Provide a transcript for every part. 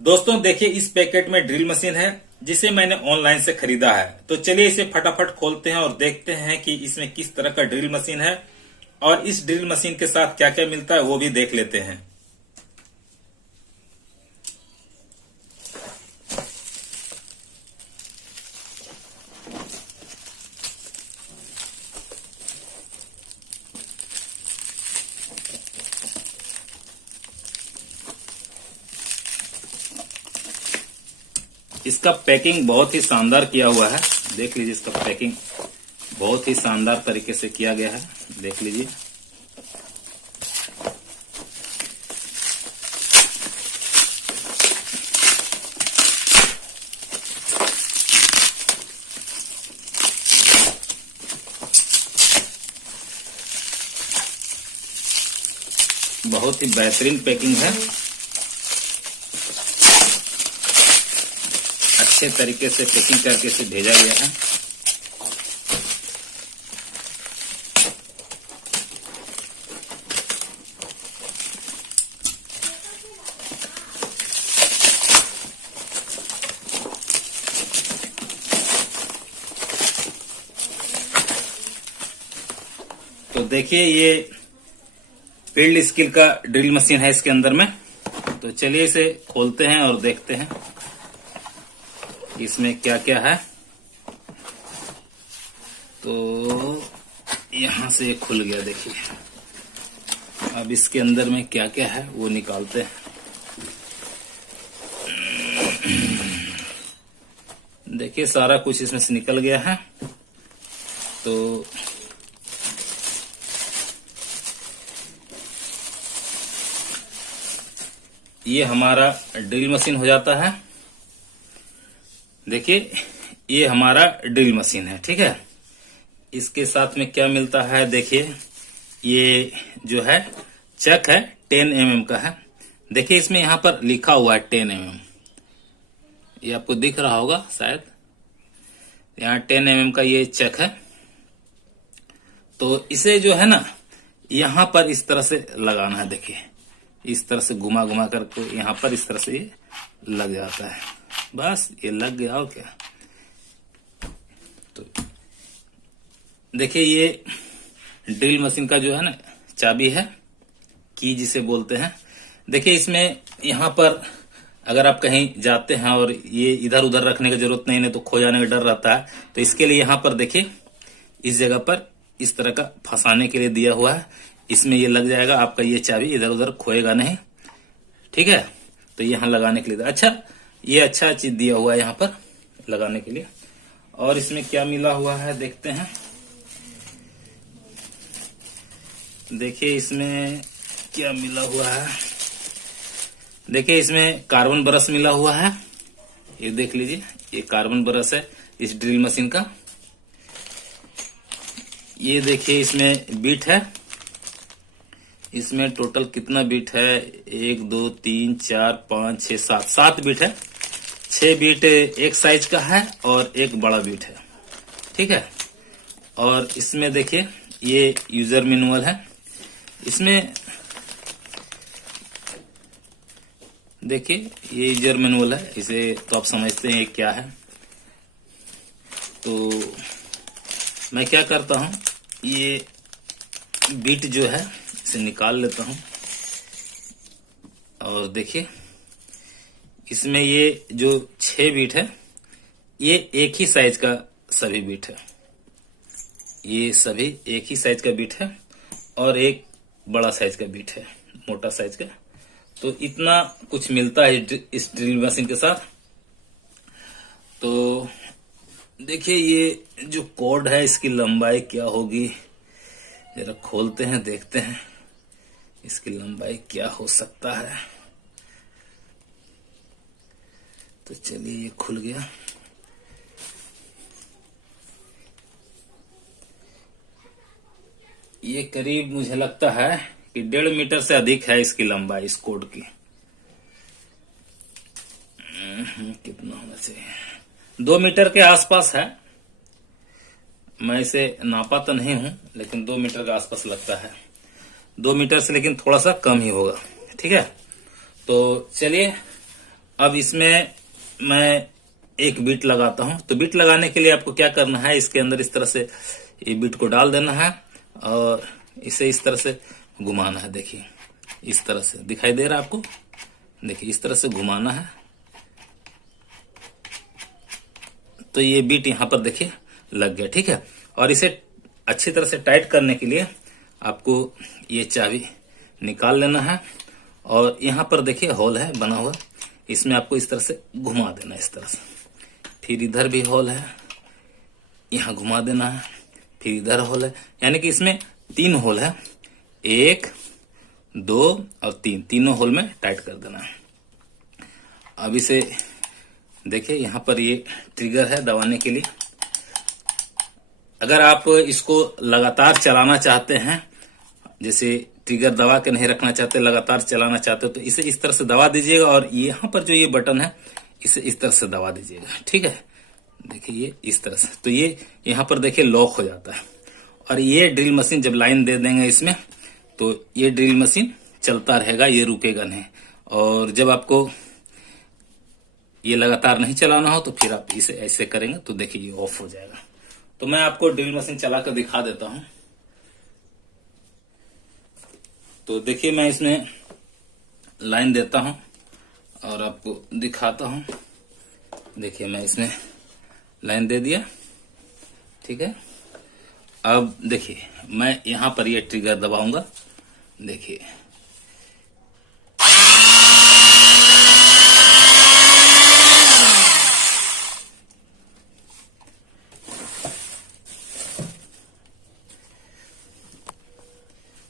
दोस्तों देखिए, इस पैकेट में ड्रिल मशीन है जिसे मैंने ऑनलाइन से खरीदा है। तो चलिए इसे फटाफट खोलते हैं और देखते हैं कि इसमें किस तरह का ड्रिल मशीन है और इस ड्रिल मशीन के साथ क्या क्या मिलता है वो भी देख लेते हैं। इसका पैकिंग बहुत ही शानदार किया हुआ है। देख लीजिए, इसका पैकिंग बहुत ही शानदार तरीके से किया गया है। देख लीजिए, बहुत ही बेहतरीन पैकिंग है। अच्छे तरीके से पैकिंग करके इसे भेजा गया है। तो देखिए, ये फील्ड स्किल का ड्रिल मशीन है इसके अंदर में। तो चलिए इसे खोलते हैं और देखते हैं इसमें क्या क्या है। तो यहां से ये खुल गया, देखिए। अब इसके अंदर में क्या क्या है वो निकालते हैं। देखिए, सारा कुछ इसमें से निकल गया है। तो ये हमारा ड्रिल मशीन हो जाता है। देखिए, ये हमारा ड्रिल मशीन है, ठीक है। इसके साथ में क्या मिलता है, देखिए, ये जो है चक है 10 mm का है। देखिए, इसमें यहां पर लिखा हुआ है 10 mm। ये आपको दिख रहा होगा शायद, यहाँ 10 mm का ये चक है। तो इसे जो है ना, यहां पर इस तरह से लगाना है। देखिए, इस तरह से घुमा घुमा करके यहां पर इस तरह से ये लग जाता है। बस ये लग गया और क्या। तो देखिए, ये ड्रिल मशीन का जो है ना चाबी है, की जिसे बोलते हैं। देखिए, इसमें यहां पर अगर आप कहीं जाते हैं और ये इधर उधर रखने की जरूरत नहीं तो खो जाने का डर रहता है। तो इसके लिए यहां पर देखिए, इस जगह पर इस तरह का फंसाने के लिए दिया हुआ है। इसमें ये लग जाएगा, आपका ये चाबी इधर उधर खोएगा नहीं, ठीक है। तो यहां लगाने के लिए अच्छा, ये अच्छा चीज दिया हुआ है यहां पर लगाने के लिए। और इसमें क्या मिला हुआ है देखते हैं। देखिए, इसमें क्या मिला हुआ है। देखिए, इसमें कार्बन ब्रश मिला हुआ है। ये देख लीजिए, ये कार्बन ब्रश है इस ड्रिल मशीन का। ये देखिए, इसमें बीट है। इसमें टोटल कितना बीट है, 1 2 3 4 5 6 7 बीट है। 6 बीट एक साइज का है और एक बड़ा बीट है, ठीक है। और इसमें देखिए, ये यूजर मैनुअल है। इसमें देखिए, ये यूजर मैनुअल है। इसे तो आप समझते हैं क्या है। तो मैं क्या करता हूं, ये बीट जो है इसे निकाल लेता हूं। और देखिए, इसमें ये जो 6 बीट है, ये एक ही साइज का सभी बीट है। ये सभी एक ही साइज का बीट है और एक बड़ा साइज का बीट है, मोटा साइज का। तो इतना कुछ मिलता है इस ड्रिल मशीन के साथ। तो देखिए, ये जो कॉर्ड है इसकी लंबाई क्या होगी, जरा खोलते हैं, देखते हैं इसकी लंबाई क्या हो सकता है। तो चलिए, ये खुल गया। ये करीब मुझे लगता है कि 1.5 मीटर से अधिक है इसकी लंबाई, इस कोड की। कितना होना चाहिए, 2 मीटर के आसपास है। मैं इसे नापा तो नहीं हूं, लेकिन 2 मीटर के आसपास लगता है। 2 मीटर से लेकिन थोड़ा सा कम ही होगा, ठीक है। तो चलिए अब इसमें मैं एक बीट लगाता हूं। तो बीट लगाने के लिए आपको क्या करना है, इसके अंदर इस तरह से ये बीट को डाल देना है और इसे इस तरह से घुमाना है। देखिए इस तरह से दिखाई दे रहा है आपको, देखिए इस तरह से घुमाना है। तो ये बीट यहां पर देखिए लग गया, ठीक है। और इसे अच्छी तरह से टाइट करने के लिए आपको ये चाबी निकाल लेना है और यहां पर देखिए होल है बना हुआ, इसमें आपको इस तरह से घुमा देना है, इस तरह से। फिर इधर भी होल है, यहां घुमा देना है, फिर इधर होल है, यानी कि इसमें 3 होल है, 1, 2 और 3, तीनों होल में टाइट कर देना है। अब इसे देखिए यहां पर ये ट्रिगर है दबाने के लिए। अगर आप इसको लगातार चलाना चाहते हैं, जैसे ट्रिगर दबा के नहीं रखना चाहते, लगातार चलाना चाहते हो, तो इसे इस तरह से दबा दीजिएगा और यहां पर जो ये बटन है इसे इस तरह से दबा दीजिएगा, ठीक है। देखिए ये इस तरह से, तो ये यहां पर देखिए लॉक हो जाता है। और ये ड्रिल मशीन जब लाइन दे देंगे इसमें, तो ये ड्रिल मशीन चलता रहेगा, ये रुकेगा नहीं। और जब आपको ये लगातार नहीं चलाना हो तो फिर आप इसे ऐसे करेंगे तो देखिए ये ऑफ हो जाएगा। तो मैं आपको ड्रिल मशीन चला कर दिखा देता हूं। तो देखिए मैं इसमें लाइन देता हूं और आपको दिखाता हूं। देखिए मैं इसमें लाइन दे दिया, ठीक है। अब देखिए मैं यहां पर ये ट्रिगर दबाऊंगा, देखिए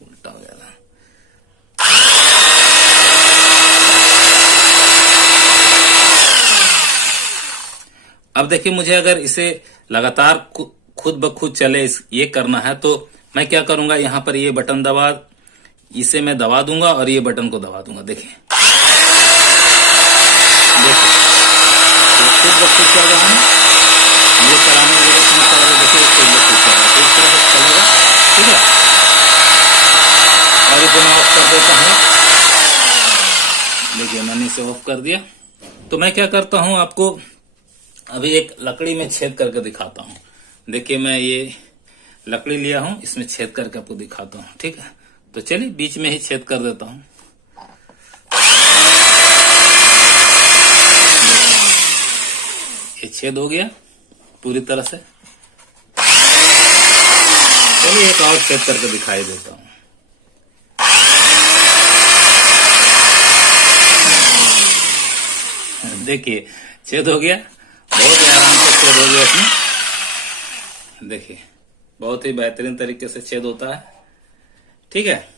उल्टा हो गया। अब देखिए मुझे अगर इसे लगातार खुद ब खुद चले ये करना है, तो मैं क्या करूंगा, यहां पर ये बटन दबा, इसे मैं दबा दूंगा और ये बटन को दबा दूंगा। देखिए खुद ब खुद चल रहा है, ये चलाने की जरूरत नहीं पड़ रही। देखिए खुद ब खुद चल रहा है, तो इस तरह से चलेगा, ठीक है। और इसे मैं ऑफ कर देता हूँ। देखिए मैंने इसे ऑफ कर दिया। तो मैं क्या करता हूँ, आपको अभी एक लकड़ी में छेद करके दिखाता हूं। देखिए मैं ये लकड़ी लिया हूं, इसमें छेद करके आपको दिखाता हूं, ठीक है। तो चलिए बीच में ही छेद कर देता हूं। ये छेद हो गया पूरी तरह से। चलिए एक और छेद करके दिखाई देता हूं। देखिए छेद हो गया, बहुत ही आराम से छेद हो गया इसमें। देखिए बहुत ही बेहतरीन तरीके से छेद होता है, ठीक है।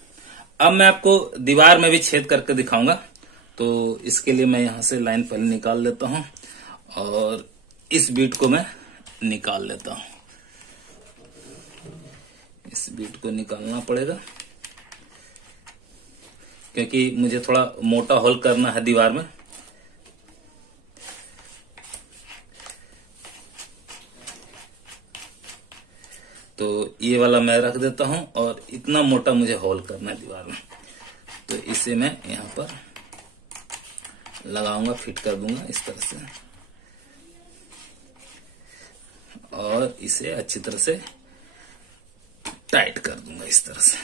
अब मैं आपको दीवार में भी छेद करके दिखाऊंगा। तो इसके लिए मैं यहां से लाइन पहले निकाल लेता हूं और इस बीट को मैं निकाल लेता हूं। इस बीट को निकालना पड़ेगा क्योंकि मुझे थोड़ा मोटा होल करना है दीवार में। तो ये वाला मैं रख देता हूं और इतना मोटा मुझे होल करना है दीवार में। तो इसे मैं यहां पर लगाऊंगा, फिट कर दूंगा इस तरह से और इसे अच्छी तरह से टाइट कर दूंगा इस तरह से।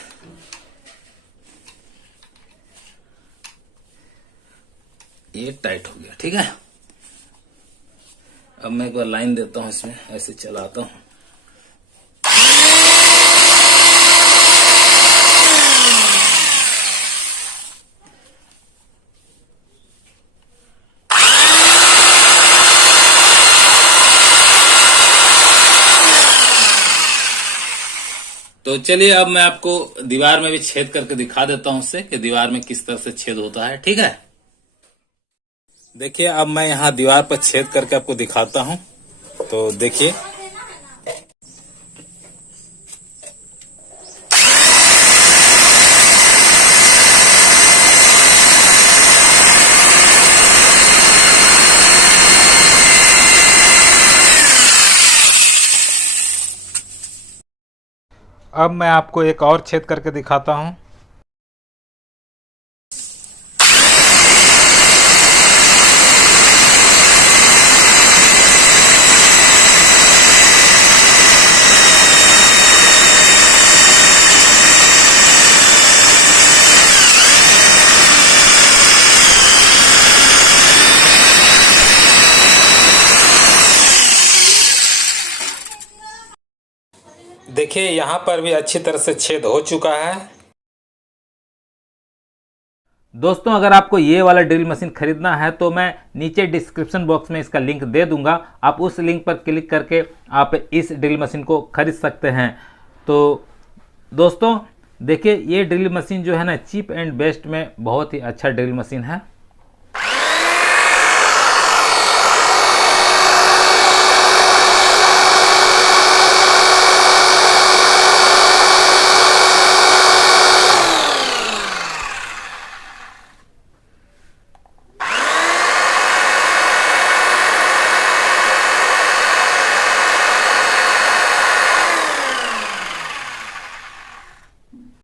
ये टाइट हो गया, ठीक है। अब मैं एक बार लाइन देता हूं, इसमें ऐसे चलाता हूं। तो चलिए अब मैं आपको दीवार में भी छेद करके दिखा देता हूं उससे कि दीवार में किस तरह से छेद होता है, ठीक है। देखिए अब मैं यहां दीवार पर छेद करके आपको दिखाता हूं। तो देखिए अब मैं आपको एक और छेद करके दिखाता हूं। देखिए यहाँ पर भी अच्छी तरह से छेद हो चुका है। दोस्तों अगर आपको ये वाला ड्रिल मशीन खरीदना है तो मैं नीचे डिस्क्रिप्शन बॉक्स में इसका लिंक दे दूंगा, आप उस लिंक पर क्लिक करके आप इस ड्रिल मशीन को खरीद सकते हैं। तो दोस्तों देखिए ये ड्रिल मशीन जो है ना चीप एंड बेस्ट में बहुत ही अच्छा ड्रिल मशीन है।